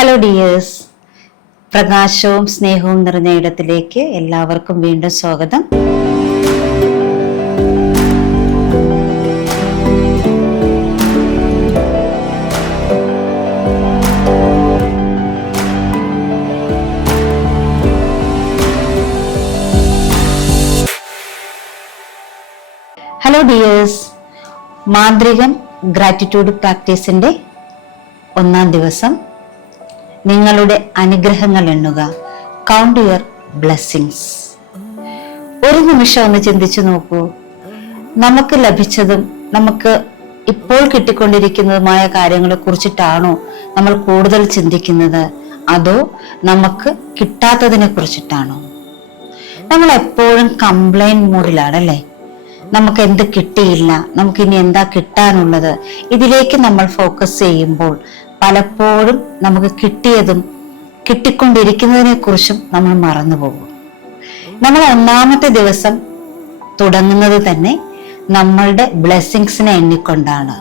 Hello dears, പ്രകാശവും സ്നേഹവും നിറഞ്ഞ ഇടത്തിലേക്ക് എല്ലാവർക്കും വീണ്ടും സ്വാഗതം. ഹലോ ഡിയേഴ്സ്, മാന്ത്രികം ഗ്രാറ്റിറ്റ്യൂഡ് പ്രാക്ടീസിന്റെ 1-ാം ദിവസം. നിങ്ങളുടെ അനുഗ്രഹങ്ങൾ എണ്ണുക. Count your blessings. ഒരു നിമിഷം ഒന്ന് ചിന്തിച്ചു നോക്കൂ. നമുക്ക് ലഭിച്ചതും നമുക്ക് ഇപ്പോൾ കിട്ടിക്കൊണ്ടിരിക്കുന്നതുമായ കാര്യങ്ങളെ കുറിച്ചിട്ടാണോ നമ്മൾ കൂടുതൽ ചിന്തിക്കുന്നത്, അതോ നമുക്ക് കിട്ടാത്തതിനെ കുറിച്ചിട്ടാണോ? നമ്മൾ എപ്പോഴും കംപ്ലൈന്റ് മൂഡിലാണല്ലേ. നമുക്ക് എന്ത് കിട്ടിയില്ല, നമുക്ക് ഇനി എന്താ കിട്ടാനുള്ളത്, ഇതിലേക്ക് നമ്മൾ ഫോക്കസ് ചെയ്യുമ്പോൾ പലപ്പോഴും നമുക്ക് കിട്ടിയതും കിട്ടിക്കൊണ്ടിരിക്കുന്നതിനെ കുറിച്ചും നമ്മൾ മറന്നുപോകും. നമ്മൾ 1-ാമത്തെ ദിവസം തുടങ്ങുന്നത് തന്നെ നമ്മളുടെ ബ്ലെസ്സിങ്സിനെ എണ്ണിക്കൊണ്ടാണ്.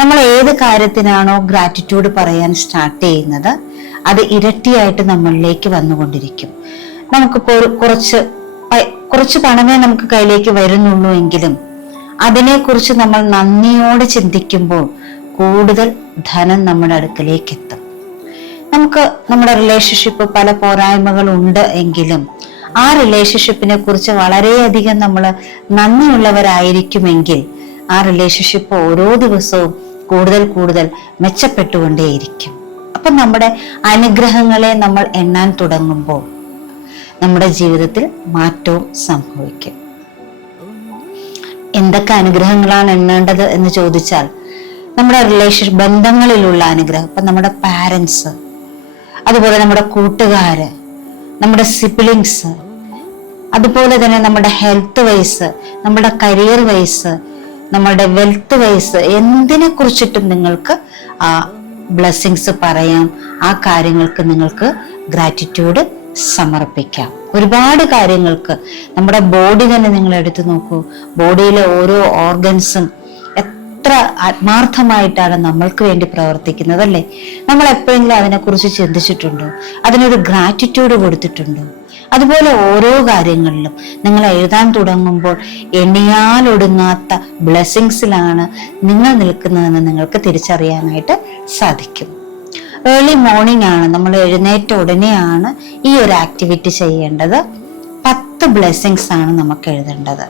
നമ്മൾ ഏത് കാര്യത്തിനാണോ ഗ്രാറ്റിറ്റ്യൂഡ് പറയാൻ സ്റ്റാർട്ട് ചെയ്യുന്നത്, അത് ഇരട്ടിയായിട്ട് നമ്മളിലേക്ക് വന്നുകൊണ്ടിരിക്കും. നമുക്കിപ്പോൾ കുറച്ച് പണമേ നമുക്ക് കയ്യിലേക്ക് വരുന്നുള്ളൂ എങ്കിലും അതിനെക്കുറിച്ച് നമ്മൾ നന്ദിയോടെ ചിന്തിക്കുമ്പോൾ കൂടുതൽ ധനം നമ്മുടെ അടുക്കലേക്ക് എത്തും. നമുക്ക് നമ്മുടെ റിലേഷൻഷിപ്പ് പല പോരായ്മകൾ ഉണ്ട് എങ്കിലും ആ റിലേഷൻഷിപ്പിനെ കുറിച്ച് വളരെയധികം നമ്മൾ നന്ദിയുള്ളവരായിരിക്കുമെങ്കിൽ ആ റിലേഷൻഷിപ്പ് ഓരോ ദിവസവും കൂടുതൽ മെച്ചപ്പെട്ടുകൊണ്ടേയിരിക്കും. അപ്പൊ നമ്മുടെ അനുഗ്രഹങ്ങളെ നമ്മൾ എണ്ണാൻ തുടങ്ങുമ്പോൾ നമ്മുടെ ജീവിതത്തിൽ മാറ്റവും സംഭവിക്കും. എന്തൊക്കെ അനുഗ്രഹങ്ങളാണ് എണ്ണേണ്ടത് എന്ന് ചോദിച്ചാൽ, നമ്മുടെ ബന്ധങ്ങളിലുള്ള അനുഗ്രഹം, ഇപ്പൊ നമ്മുടെ പാരൻസ്, അതുപോലെ നമ്മുടെ കൂട്ടുകാര്, നമ്മുടെ സിബ്ലിങ്സ്, അതുപോലെ തന്നെ നമ്മുടെ ഹെൽത്ത് വൈസ്, നമ്മുടെ കരിയർ വൈസ്, നമ്മുടെ വെൽത്ത് വൈസ്, എന്തിനെ കുറിച്ചിട്ടും നിങ്ങൾക്ക് ആ ബ്ലെസ്സിങ്സ് പറയാം. ആ കാര്യങ്ങൾക്ക് നിങ്ങൾക്ക് ഗ്രാറ്റിറ്റ്യൂഡ് സമർപ്പിക്കാം. ഒരുപാട് കാര്യങ്ങൾക്ക്. നമ്മുടെ ബോഡി തന്നെ നിങ്ങൾ എടുത്തു നോക്കൂ. ബോഡിയിലെ ഓരോ ഓർഗൻസും എത്ര ആത്മാർത്ഥമായിട്ടാണ് നമ്മൾക്ക് വേണ്ടി പ്രവർത്തിക്കുന്നത് അല്ലേ. നമ്മൾ എപ്പോഴെങ്കിലും അതിനെക്കുറിച്ച് ചിന്തിച്ചിട്ടുണ്ടോ? അതിനൊരു ഗ്രാറ്റിറ്റ്യൂഡ് കൊടുത്തിട്ടുണ്ടോ? അതുപോലെ ഓരോ കാര്യങ്ങളിലും നിങ്ങൾ എഴുതാൻ തുടങ്ങുമ്പോൾ എണ്ണിയാലൊടുങ്ങാത്ത ബ്ലെസ്സിങ്സിലാണ് നിങ്ങൾ നിൽക്കുന്നതെന്ന് നിങ്ങൾക്ക് തിരിച്ചറിയാനായിട്ട് സാധിക്കും. ഏർലി മോർണിംഗ് ആണ്, നമ്മൾ എഴുന്നേറ്റ ഉടനെയാണ് ഈ ഒരു ആക്ടിവിറ്റി ചെയ്യേണ്ടത്. 10 ബ്ലെസ്സിങ്സ് ആണ് നമുക്ക് എഴുതേണ്ടത്.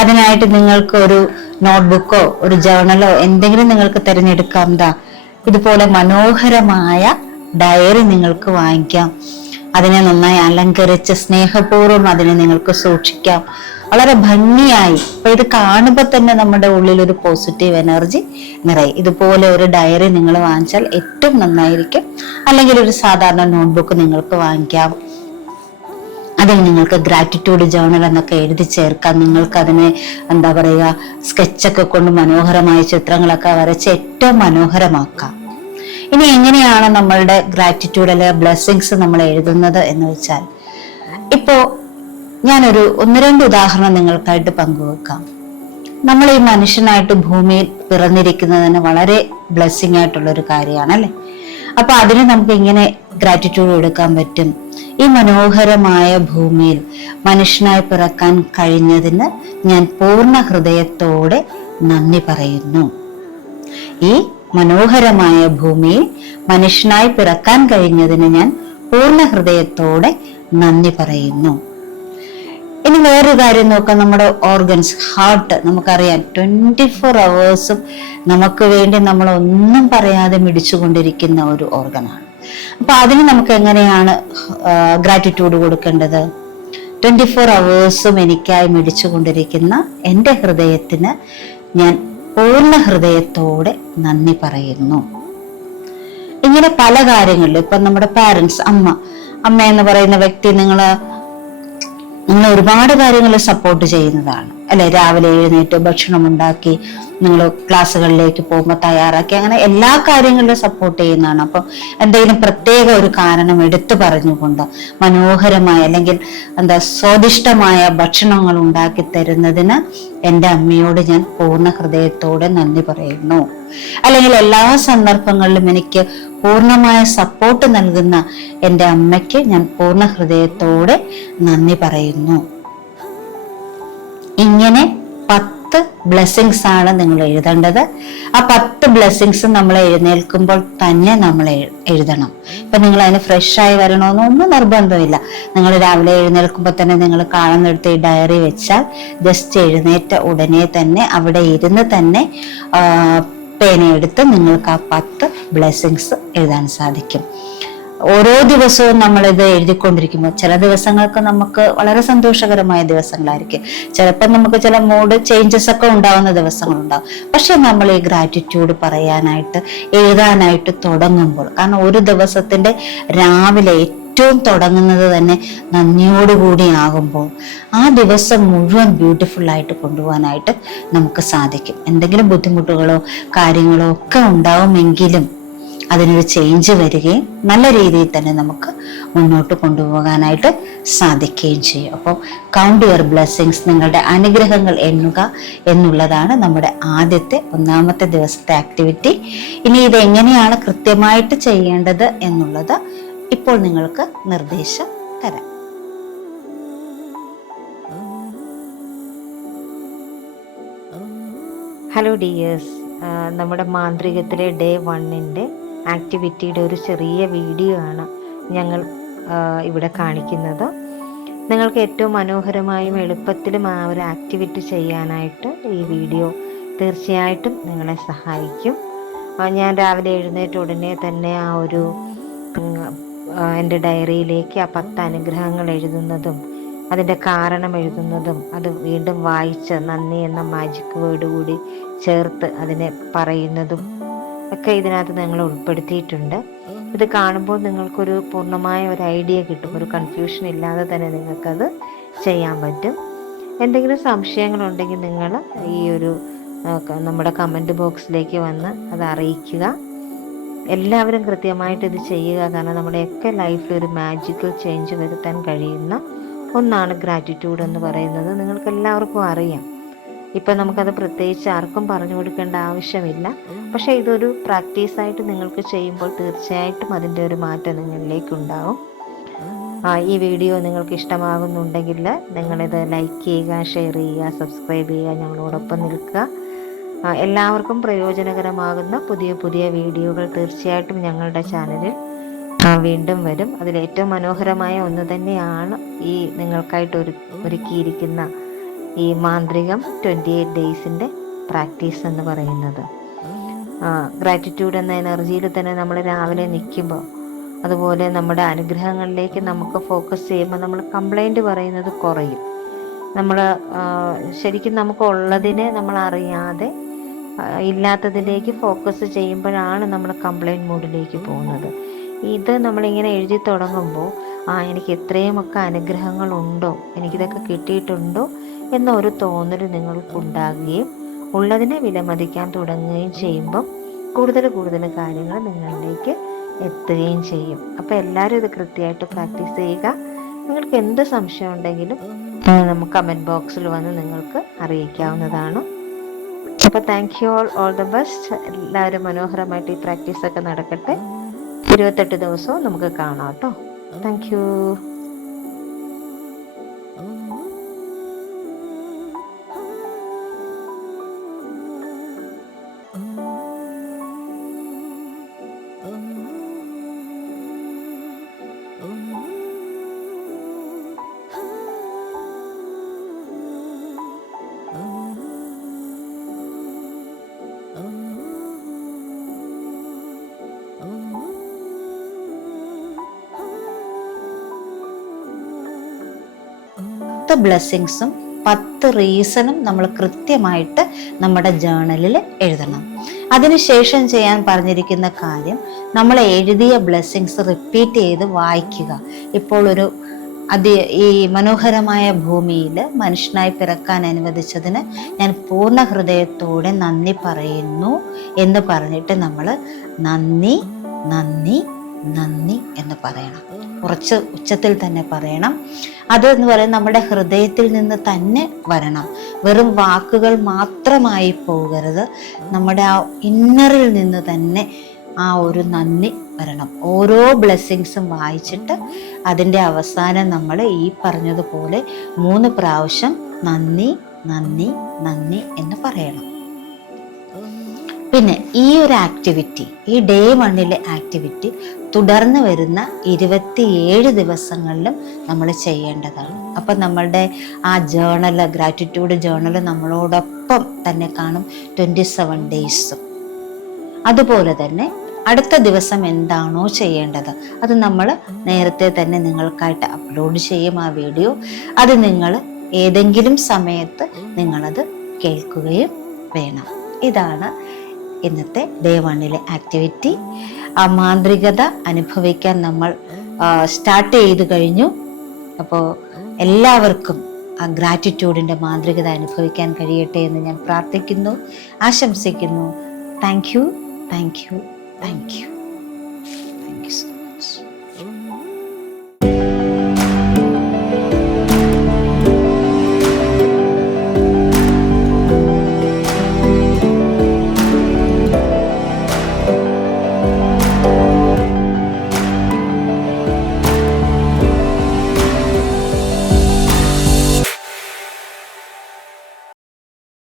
അതിനായിട്ട് നിങ്ങൾക്ക് ഒരു നോട്ട്ബുക്കോ ഒരു ജേർണലോ എന്തെങ്കിലും നിങ്ങൾക്ക് തിരഞ്ഞെടുക്കാം. ഇതുപോലെ മനോഹരമായ ഡയറി നിങ്ങൾക്ക് വാങ്ങിക്കാം. അതിനെ നന്നായി അലങ്കരിച്ച് സ്നേഹപൂർവ്വം അതിനെ നിങ്ങൾക്ക് സൂക്ഷിക്കാം, വളരെ ഭംഗിയായി. അപ്പൊ ഇത് കാണുമ്പോൾ തന്നെ നമ്മുടെ ഉള്ളിൽ ഒരു പോസിറ്റീവ് എനർജി നിറയും. ഇതുപോലെ ഒരു ഡയറി നിങ്ങൾ വാങ്ങിച്ചാൽ ഏറ്റവും നന്നായിരിക്കും. അല്ലെങ്കിൽ ഒരു സാധാരണ നോട്ട്ബുക്ക് നിങ്ങൾക്ക് വാങ്ങിക്കാം. അതിൽ നിങ്ങൾക്ക് ഗ്രാറ്റിറ്റ്യൂഡ് ജേർണൽ എന്നൊക്കെ എഴുതി ചേർക്കാം. നിങ്ങൾക്ക് അതിനെ എന്താ പറയുക, സ്കെച്ചൊക്കെ കൊണ്ട് മനോഹരമായ ചിത്രങ്ങളൊക്കെ വരച്ച് ഏറ്റവും മനോഹരമാക്കാം. ഇനി എങ്ങനെയാണ് നമ്മളുടെ ഗ്രാറ്റിറ്റ്യൂഡ് അല്ലെ ബ്ലെസ്സിങ്സ് നമ്മൾ എഴുതുന്നത് എന്ന് വെച്ചാൽ, ഇപ്പോ ഞാനൊരു 1-2 ഉദാഹരണം നിങ്ങൾക്കായിട്ട് പങ്കുവെക്കാം. നമ്മൾ ഈ മനുഷ്യനായിട്ട് ഭൂമിയിൽ പിറന്നിരിക്കുന്നതിന് വളരെ ബ്ലെസ്സിങ് ആയിട്ടുള്ള ഒരു കാര്യമാണ് അല്ലെ. അപ്പൊ അതിന് നമുക്ക് ഇങ്ങനെ ഗ്രാറ്റിറ്റ്യൂഡ് എടുക്കാൻ പറ്റും. ഈ മനോഹരമായ ഭൂമിയിൽ മനുഷ്യനായി പിറക്കാൻ കഴിഞ്ഞതിന് ഞാൻ പൂർണ്ണ ഹൃദയത്തോടെ നന്ദി പറയുന്നു. ഈ മനോഹരമായ ഭൂമിയിൽ മനുഷ്യനായി പിറക്കാൻ കഴിഞ്ഞതിന് ഞാൻ പൂർണ്ണ ഹൃദയത്തോടെ നന്ദി പറയുന്നു. ഇനി വേറൊരു കാര്യം നോക്കാം. നമ്മുടെ ഓർഗൻസ്, ഹാർട്ട്, നമുക്കറിയാം 24 hours നമുക്ക് വേണ്ടി നമ്മൾ ഒന്നും പറയാതെ മിടിച്ചുകൊണ്ടിരിക്കുന്ന ഒരു ഓർഗനാണ്. അപ്പൊ അതിന് നമുക്ക് എങ്ങനെയാണ് ഗ്രാറ്റിറ്റ്യൂഡ് കൊടുക്കേണ്ടത്? 24 hours എനിക്കായി മിടിച്ചുകൊണ്ടിരിക്കുന്ന എൻ്റെ ഹൃദയത്തിന് ഞാൻ പൂർണ്ണ ഹൃദയത്തോടെ നന്ദി പറയുന്നു. ഇങ്ങനെ പല കാര്യങ്ങളിലും. ഇപ്പൊ നമ്മുടെ പാരൻസ്, അമ്മ എന്ന് പറയുന്ന വ്യക്തി നിങ്ങൾ ഒരുപാട് കാര്യങ്ങൾ സപ്പോർട്ട് ചെയ്യുന്നതാണ് അല്ലെ. രാവിലെ എഴുന്നേറ്റ് ഭക്ഷണം ഉണ്ടാക്കി നിങ്ങൾ ക്ലാസ്സുകളിലേക്ക് പോകുമ്പോൾ തയ്യാറാക്കി, അങ്ങനെ എല്ലാ കാര്യങ്ങളിലും സപ്പോർട്ട് ചെയ്യുന്നതാണ്. അപ്പം എന്തെങ്കിലും പ്രത്യേക ഒരു കാരണം എടുത്തു പറഞ്ഞുകൊണ്ട് മനോഹരമായ അല്ലെങ്കിൽ സ്വാദിഷ്ടമായ ഭക്ഷണങ്ങൾ ഉണ്ടാക്കി തരുന്നതിന് എൻ്റെ അമ്മയോട് ഞാൻ പൂർണ്ണ ഹൃദയത്തോടെ നന്ദി പറയുന്നു. അല്ലെങ്കിൽ എല്ലാ സന്ദർഭങ്ങളിലും എനിക്ക് പൂർണ്ണമായ സപ്പോർട്ട് നൽകുന്ന എൻ്റെ അമ്മയ്ക്ക് ഞാൻ പൂർണ്ണ ഹൃദയത്തോടെ നന്ദി പറയുന്നു. ഇങ്ങനെ 10 ബ്ലെസ്സിങ്സ് ആണ് നിങ്ങൾ എഴുതേണ്ടത്. ആ 10 ബ്ലെസ്സിങ്സ് നമ്മൾ എഴുന്നേൽക്കുമ്പോൾ തന്നെ നമ്മൾ എഴുതണം. ഇപ്പൊ നിങ്ങൾ അതിന് ഫ്രഷായി വരണമെന്നൊന്നും നിർബന്ധമില്ല. നിങ്ങൾ രാവിലെ എഴുന്നേൽക്കുമ്പോൾ തന്നെ നിങ്ങൾ കാണുന്നെടുത്ത് ഈ ഡയറി വെച്ചാൽ ജസ്റ്റ് എഴുന്നേറ്റ ഉടനെ തന്നെ അവിടെ ഇരുന്ന് തന്നെ പേനയെടുത്ത് നിങ്ങൾക്ക് ആ 10 ബ്ലെസ്സിങ്സ് എഴുതാൻ സാധിക്കും. ഓരോ ദിവസവും നമ്മളിത് എഴുതിക്കൊണ്ടിരിക്കുമ്പോൾ ചില ദിവസങ്ങൾക്ക് നമുക്ക് വളരെ സന്തോഷകരമായ ദിവസങ്ങളായിരിക്കും, ചിലപ്പോൾ നമുക്ക് ചില മൂഡ് ചേഞ്ചസ് ഒക്കെ ഉണ്ടാവുന്ന ദിവസങ്ങളുണ്ടാവും. പക്ഷെ നമ്മൾ ഈ ഗ്രാറ്റിറ്റ്യൂഡ് പറയാനായിട്ട് എഴുതാനായിട്ട് തുടങ്ങുമ്പോൾ, കാരണം ഒരു ദിവസത്തിന്റെ രാവിലെ ഏറ്റവും തുടങ്ങുന്നത് തന്നെ നന്ദിയോടുകൂടി ആകുമ്പോൾ ആ ദിവസം മുഴുവൻ ബ്യൂട്ടിഫുൾ ആയിട്ട് കൊണ്ടുപോകാനായിട്ട് നമുക്ക് സാധിക്കും. എന്തെങ്കിലും ബുദ്ധിമുട്ടുകളോ കാര്യങ്ങളോ ഒക്കെ ഉണ്ടാവുമെങ്കിലും അതിനൊരു ചേഞ്ച് വരികയും നല്ല രീതിയിൽ തന്നെ നമുക്ക് മുന്നോട്ട് കൊണ്ടുപോകാനായിട്ട് സാധിക്കുകയും ചെയ്യും. അപ്പോൾ കൗണ്ട് യുവർ ബ്ലെസ്സിങ്സ്, നിങ്ങളുടെ അനുഗ്രഹങ്ങൾ എണ്ണുക എന്നുള്ളതാണ് നമ്മുടെ ഒന്നാമത്തെ ദിവസത്തെ ആക്ടിവിറ്റി. ഇനി ഇത് എങ്ങനെയാണ് കൃത്യമായിട്ട് ചെയ്യേണ്ടത് എന്നുള്ളത് ഇപ്പോൾ നിങ്ങൾക്ക് നിർദ്ദേശം തരാം. ഹലോ ഡിയേഴ്സ്, നമ്മുടെ മാന്ത്രികത്തിലെ ഡേ 1 ആക്ടിവിറ്റിയുടെ ഒരു ചെറിയ വീഡിയോ ആണ് ഞങ്ങൾ ഇവിടെ കാണിക്കുന്നത്. നിങ്ങൾക്ക് ഏറ്റവും മനോഹരമായും എളുപ്പത്തിലും ആ ഒരു ആക്ടിവിറ്റി ചെയ്യാനായിട്ട് ഈ വീഡിയോ തീർച്ചയായിട്ടും നിങ്ങളെ സഹായിക്കും. ഞാൻ രാവിലെ എഴുന്നേറ്റ ഉടനെ തന്നെ എൻ്റെ ഡയറിയിലേക്ക് ആ 10 അനുഗ്രഹങ്ങൾ എഴുതുന്നതും അതിൻ്റെ കാരണം എഴുതുന്നതും അത് വീണ്ടും വായിച്ച് നന്ദി എന്ന മാജിക് വേർഡ് കൂടി ചേർത്ത് അതിനെ പറയുന്നതും ഒക്കെ ഇതിനകത്ത് ഞങ്ങൾ ഉൾപ്പെടുത്തിയിട്ടുണ്ട്. ഇത് കാണുമ്പോൾ നിങ്ങൾക്കൊരു പൂർണ്ണമായ ഒരു ഐഡിയ കിട്ടും. ഒരു കൺഫ്യൂഷൻ ഇല്ലാതെ തന്നെ നിങ്ങൾക്കത് ചെയ്യാൻ പറ്റും. എന്തെങ്കിലും സംശയങ്ങളുണ്ടെങ്കിൽ നിങ്ങൾ നമ്മുടെ കമൻറ്റ് ബോക്സിലേക്ക് വന്ന് അത് അറിയിക്കുക. എല്ലാവരും കൃത്യമായിട്ട് ഇത് ചെയ്യുക. കാരണം നമ്മുടെയൊക്കെ ലൈഫിൽ ഒരു മാജിക്കൽ ചേഞ്ച് വരുത്താൻ കഴിയുന്ന ഒന്നാണ് ഗ്രാറ്റിറ്റ്യൂഡ് എന്ന് പറയുന്നത്. നിങ്ങൾക്ക് എല്ലാവർക്കും അറിയാം. ഇപ്പം നമുക്കത് പ്രത്യേകിച്ച് ആർക്കും പറഞ്ഞു കൊടുക്കേണ്ട ആവശ്യമില്ല. പക്ഷേ ഇതൊരു പ്രാക്ടീസായിട്ട് നിങ്ങൾക്ക് ചെയ്യുമ്പോൾ തീർച്ചയായിട്ടും അതിൻ്റെ ഒരു മാറ്റം നിങ്ങളിലേക്കുണ്ടാവും. ഈ വീഡിയോ നിങ്ങൾക്ക് ഇഷ്ടമാകുന്നുണ്ടെങ്കിൽ നിങ്ങളിത് ലൈക്ക് ചെയ്യുക, ഷെയർ ചെയ്യുക, സബ്സ്ക്രൈബ് ചെയ്യുക, ഞങ്ങളോടൊപ്പം നിൽക്കുക. എല്ലാവർക്കും പ്രയോജനകരമാകുന്ന പുതിയ പുതിയ വീഡിയോകൾ തീർച്ചയായിട്ടും ഞങ്ങളുടെ ചാനലിൽ വീണ്ടും വരും. അതിലേറ്റവും മനോഹരമായ ഒന്ന് തന്നെയാണ് ഈ നിങ്ങൾക്കായിട്ട് ഒരുക്കിയിരിക്കുന്ന ഈ മാന്ത്രികം 28 ഡേയ്സിൻ്റെ പ്രാക്ടീസ് എന്ന് പറയുന്നത്. ഗ്രാറ്റിറ്റ്യൂഡ് എന്ന എനർജിയിൽ തന്നെ നമ്മൾ രാവിലെ നിൽക്കുമ്പോൾ, അതുപോലെ നമ്മുടെ അനുഗ്രഹങ്ങളിലേക്ക് നമുക്ക് ഫോക്കസ് ചെയ്യുമ്പോൾ നമ്മൾ കംപ്ലൈൻറ്റ് പറയുന്നത് കുറയും. നമ്മൾ ശരിക്കും നമുക്കുള്ളതിനെ നമ്മൾ അറിയാതെ ഇല്ലാത്തതിലേക്ക് ഫോക്കസ് ചെയ്യുമ്പോഴാണ് നമ്മൾ കംപ്ലൈൻറ്റ് മോഡിലേക്ക് പോകുന്നത്. ഇത് നമ്മളിങ്ങനെ എഴുതി തുടങ്ങുമ്പോൾ എനിക്ക് എത്രയുമൊക്കെ അനുഗ്രഹങ്ങളുണ്ടോ, എനിക്കിതൊക്കെ കിട്ടിയിട്ടുണ്ടോ എന്നൊരു തോന്നൽ നിങ്ങൾക്കുണ്ടാകുകയും ഉള്ളതിനെ വിലമതിക്കാൻ തുടങ്ങുകയും ചെയ്യുമ്പം കൂടുതൽ കാര്യങ്ങൾ നിങ്ങളിലേക്ക് എത്തുകയും ചെയ്യും. അപ്പോൾ എല്ലാവരും ഇത് കൃത്യമായിട്ട് പ്രാക്ടീസ് ചെയ്യുക. നിങ്ങൾക്ക് എന്ത് സംശയം ഉണ്ടെങ്കിലും നമുക്ക് കമൻറ്റ് ബോക്സിൽ വന്ന് നിങ്ങൾക്ക് അറിയിക്കാവുന്നതാണ്. അപ്പോൾ thank you all the best. എല്ലാവരും മനോഹരമായിട്ട് ഈ പ്രാക്ടീസൊക്കെ നടക്കട്ടെ. 28 ദിവസവും നമുക്ക് കാണാം കേട്ടോ. Thank you. ബ്ലെസ്സിങ്സും 10 റീസണും നമ്മൾ കൃത്യമായിട്ട് നമ്മുടെ ജേർണലിൽ എഴുതണം. അതിനുശേഷം ചെയ്യാൻ പറഞ്ഞിരിക്കുന്ന കാര്യം, നമ്മൾ എഴുതിയ ബ്ലെസ്സിങ്സ് റിപ്പീറ്റ് ചെയ്ത് വായിക്കുക. ഇപ്പോൾ ഒരു ഈ മനോഹരമായ ഭൂമിയിൽ മനുഷ്യനായി പിറക്കാൻ അനുവദിച്ചതിന് ഞാൻ പൂർണ്ണ ഹൃദയത്തോടെ നന്ദി പറയുന്നു എന്ന് പറഞ്ഞിട്ട് നമ്മൾ നന്ദി നന്ദി നന്ദി എന്ന് പറയണം. കുറച്ച് ഉച്ചത്തിൽ തന്നെ പറയണം. അതെന്ന് പറയുന്നത് നമ്മുടെ ഹൃദയത്തിൽ നിന്ന് തന്നെ വരണം. വെറും വാക്കുകൾ മാത്രമായി പോകരുത്. നമ്മുടെ ആ ഇന്നറിൽ നിന്ന് തന്നെ ആ ഒരു നന്ദി വരണം. ഓരോ ബ്ലെസ്സിങ്സും വായിച്ചിട്ട് അതിൻ്റെ അവസാനം നമ്മൾ ഈ പറഞ്ഞതുപോലെ 3 പ്രാവശ്യം നന്ദി നന്ദി നന്ദി എന്ന് പറയണം. പിന്നെ ഈ ഒരു ആക്ടിവിറ്റി, ഈ ഡേ 1 ആക്ടിവിറ്റി തുടർന്ന് വരുന്ന 27 ദിവസങ്ങളിലും നമ്മൾ ചെയ്യേണ്ടതാണ്. അപ്പം നമ്മളുടെ ആ ജേണൽ, ഗ്രാറ്റിറ്റ്യൂഡ് ജേണൽ നമ്മളോടൊപ്പം തന്നെ കാണും 27 ഡേയ്സും. അതുപോലെ തന്നെ അടുത്ത ദിവസം എന്താണോ ചെയ്യേണ്ടത് അത് നമ്മൾ നേരത്തെ തന്നെ നിങ്ങൾക്കായിട്ട് അപ്ലോഡ് ചെയ്യും ആ വീഡിയോ. അത് നിങ്ങൾ ഏതെങ്കിലും സമയത്ത് നിങ്ങളത് കേൾക്കുകയും വേണം. ഇതാണ് ഇന്നത്തെ ഡേ 1 ആക്ടിവിറ്റി. ആ മാന്ത്രികത അനുഭവിക്കാൻ നമ്മൾ സ്റ്റാർട്ട് ചെയ്ത് കഴിഞ്ഞു. അപ്പോൾ എല്ലാവർക്കും ആ ഗ്രാറ്റിറ്റ്യൂഡിൻ്റെ മാന്ത്രികത അനുഭവിക്കാൻ കഴിയട്ടെ എന്ന് ഞാൻ പ്രാർത്ഥിക്കുന്നു, ആശംസിക്കുന്നു. Thank you, thank you, thank you.